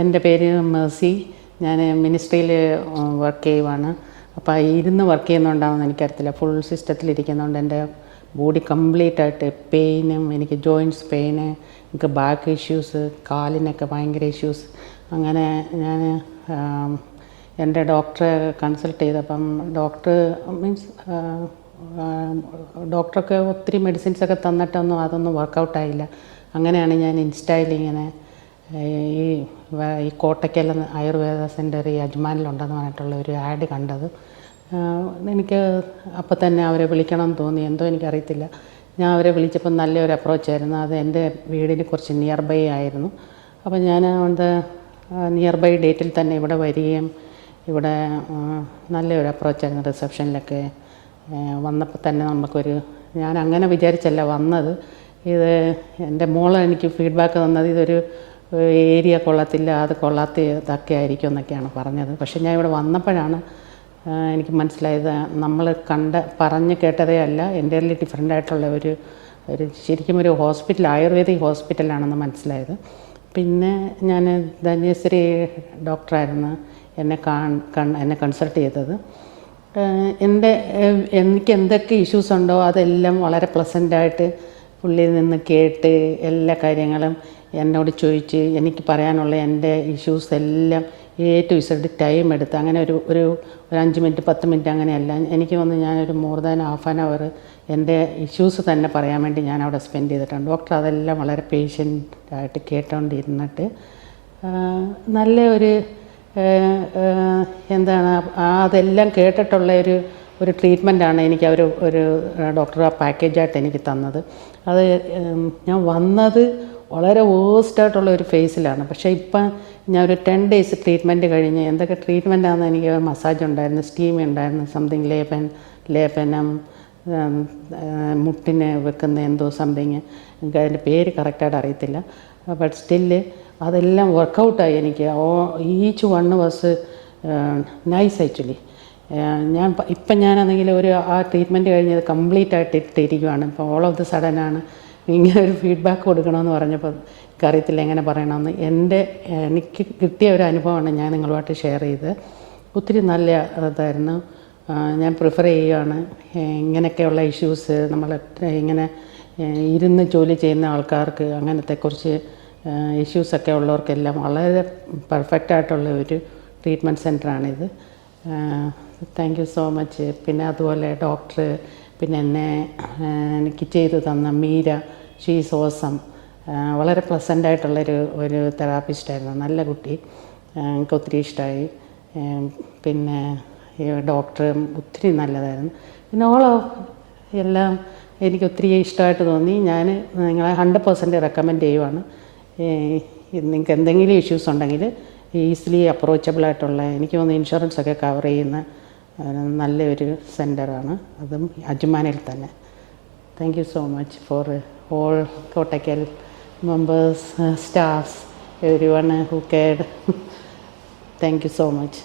എൻ്റെ പേര് മേഴ്സി. ഞാൻ മിനിസ്ട്രിയിൽ വർക്ക് ചെയ്യുവാണ്. അപ്പോൾ ഇരുന്ന് വർക്ക് ചെയ്യുന്നതുകൊണ്ടാണെന്ന് എനിക്കറിയത്തില്ല. ഫുൾ സിസ്റ്റത്തിലിരിക്കുന്നതുകൊണ്ട് എൻ്റെ ബോഡി കംപ്ലീറ്റ് ആയിട്ട് പെയിനും, എനിക്ക് ജോയിൻറ്റ്സ് പെയിന്, എനിക്ക് ബാക്ക് ഇഷ്യൂസ്, കാലിനൊക്കെ ഭയങ്കര ഇഷ്യൂസ്. അങ്ങനെ ഞാൻ എൻ്റെ ഡോക്ടറെ കൺസൾട്ട് ചെയ്തപ്പം ഡോക്ടറൊക്കെ ഒത്തിരി മെഡിസിൻസൊക്കെ തന്നിട്ടൊന്നും അതൊന്നും വർക്കൗട്ടായില്ല. അങ്ങനെയാണ് ഞാൻ ഇൻസ്റ്റയിൽ ഇങ്ങനെ ഈ കോട്ടയ്ക്കൽ ആയുർവേദ സെൻറ്റർ ഈ അജ്മാനിലുണ്ടെന്ന് പറഞ്ഞിട്ടുള്ള ഒരു ആഡ് കണ്ടത്. എനിക്ക് അപ്പം തന്നെ അവരെ വിളിക്കണം തോന്നി. എന്തോ എനിക്കറിയത്തില്ല. ഞാൻ അവരെ വിളിച്ചപ്പോൾ നല്ലൊരു അപ്രോച്ചായിരുന്നു. അത് എൻ്റെ വീടിന് കുറച്ച് നിയർ ബൈ ആയിരുന്നു. അപ്പോൾ ഞാൻ അത് നിയർ ബൈ ഡേറ്റിൽ തന്നെ ഇവിടെ വരികയും ഇവിടെ നല്ലൊരു അപ്രോച്ചായിരുന്നു. റിസപ്ഷനിലൊക്കെ വന്നപ്പോൾ തന്നെ ഞാൻ അങ്ങനെ വിചാരിച്ചല്ല വന്നത്. ഇത് എൻ്റെ മോൾ എനിക്ക് ഫീഡ്ബാക്ക് തന്നത് ഇതൊരു ഏരിയ കൊള്ളത്തില്ല, അത് കൊള്ളാത്തതൊക്കെ ആയിരിക്കും എന്നൊക്കെയാണ് പറഞ്ഞത്. പക്ഷേ ഞാൻ ഇവിടെ വന്നപ്പോഴാണ് എനിക്ക് മനസ്സിലായത് നമ്മൾ പറഞ്ഞ് കേട്ടതേ അല്ല, എൻ്റയർലി ഡിഫറെൻ്റ് ആയിട്ടുള്ള ഒരു ശരിക്കും ഒരു ഹോസ്പിറ്റൽ, ആയുർവേദിക് ഹോസ്പിറ്റലാണെന്ന് മനസ്സിലായത്. പിന്നെ ഞാൻ ധന്യശ്രീ ഡോക്ടറായിരുന്നു എന്നെ കൺസൾട്ട് ചെയ്തത്. എനിക്ക് എന്തൊക്കെ ഇഷ്യൂസ് ഉണ്ടോ അതെല്ലാം വളരെ പ്ലസൻ്റായിട്ട് പുള്ളിയിൽ നിന്ന് കേട്ട് എല്ലാ കാര്യങ്ങളും എന്നോട് ചോദിച്ച് എനിക്ക് പറയാനുള്ള എൻ്റെ ഇഷ്യൂസ് എല്ലാം ടു ഇസഡ് ടൈം എടുത്ത്, അങ്ങനെ ഒരു 5 മിനിറ്റ് 10 മിനിറ്റ് അങ്ങനെയല്ല, എനിക്ക് തോന്നുന്നു ഞാനൊരു more than half an hour എൻ്റെ ഇഷ്യൂസ് തന്നെ പറയാൻ വേണ്ടി ഞാൻ അവിടെ സ്പെൻഡ് ചെയ്തിട്ടുണ്ട്. ഡോക്ടർ അതെല്ലാം വളരെ പേഷ്യൻ്റായിട്ട് കേട്ടോണ്ടിരുന്നിട്ട് നല്ല അതെല്ലാം കേട്ടിട്ടുള്ള ഒരു ട്രീറ്റ്മെൻറ്റാണ് എനിക്ക് ഒരു ഡോക്ടർ ആ പാക്കേജായിട്ട് എനിക്ക് തന്നത്. അത് ഞാൻ വന്നത് വളരെ വേസ്റ്റായിട്ടുള്ള ഒരു ഫേസിലാണ്. പക്ഷേ ഇപ്പം ഞാൻ ഒരു 10 ഡേയ്സ് ട്രീറ്റ്മെൻറ്റ് കഴിഞ്ഞ് എന്തൊക്കെ ട്രീറ്റ്മെൻറ്റാണെന്ന് എനിക്ക് മസാജ് ഉണ്ടായിരുന്നു, സ്റ്റീം ഉണ്ടായിരുന്നു, സംതിങ് ലേപനം, മുട്ടിന് വെക്കുന്ന എന്തോ സംതിങ്, എനിക്ക് അതിൻ്റെ പേര് കറക്റ്റായിട്ട് അറിയത്തില്ല. ബട്ട് സ്റ്റില് അതെല്ലാം വർക്കൗട്ടായി. എനിക്ക് each one was nice actually. ഞാനാണെങ്കിൽ ആ ട്രീറ്റ്മെൻറ്റ് കഴിഞ്ഞത് കംപ്ലീറ്റ് ആയിട്ട് ഇട്ടിരിക്കുകയാണ്. ഇപ്പോൾ ഓൾ ഓഫ് ദ സഡനാണ് ഇങ്ങനെ ഒരു ഫീഡ്ബാക്ക് കൊടുക്കണമെന്ന് പറഞ്ഞപ്പോൾ എനിക്കറിയത്തില്ല എങ്ങനെ പറയണമെന്ന്. എനിക്ക് കിട്ടിയ ഒരു അനുഭവമാണ് ഞാൻ നിങ്ങളുമായിട്ട് ഷെയർ ചെയ്തത്. ഒത്തിരി നല്ല ഇതായിരുന്നു. ഞാൻ പ്രിഫർ ചെയ്യുകയാണ് ഇങ്ങനെയൊക്കെയുള്ള ഇഷ്യൂസ്, നമ്മൾ ഇങ്ങനെ ഇരുന്ന് ജോലി ചെയ്യുന്ന ആൾക്കാർക്ക്, അങ്ങനത്തെ കുറച്ച് ഇഷ്യൂസൊക്കെ ഉള്ളവർക്കെല്ലാം വളരെ പെർഫെക്റ്റായിട്ടുള്ള ഒരു ട്രീറ്റ്മെൻറ്റ് സെൻ്ററാണിത്. Thank you so much. പിന്നെ അതുപോലെ ഡോക്ടർ, പിന്നെ എനിക്ക് ചെയ്തു തന്ന മീര, ഷീസ് ഓസം, വളരെ പ്ലസൻ്റായിട്ടുള്ളൊരു തെറാപ്പിസ്റ്റായിരുന്നു. നല്ല കുട്ടി, എനിക്ക് ഒത്തിരി ഇഷ്ടമായി. പിന്നെ ഡോക്ടർ ഒത്തിരി നല്ലതായിരുന്നു. പിന്നെ എല്ലാം എനിക്ക് ഒത്തിരി ഇഷ്ടമായിട്ട് തോന്നി. ഞാൻ നിങ്ങളെ 100% റെക്കമെൻഡ് ചെയ്യുവാണ്. നിങ്ങൾക്ക് എന്തെങ്കിലും ഇഷ്യൂസ് ഉണ്ടെങ്കിൽ ഈസിലി അപ്രോച്ചബിളായിട്ടുള്ള, എനിക്ക് തോന്നുന്നു ഇൻഷുറൻസൊക്കെ കവർ ചെയ്യുന്ന നല്ലൊരു സെൻ്ററാണ്, അതും അജ്മാനിൽ തന്നെ. Thank you so much for all Kottakkal members, staffs, everyone who cared. Thank you so much.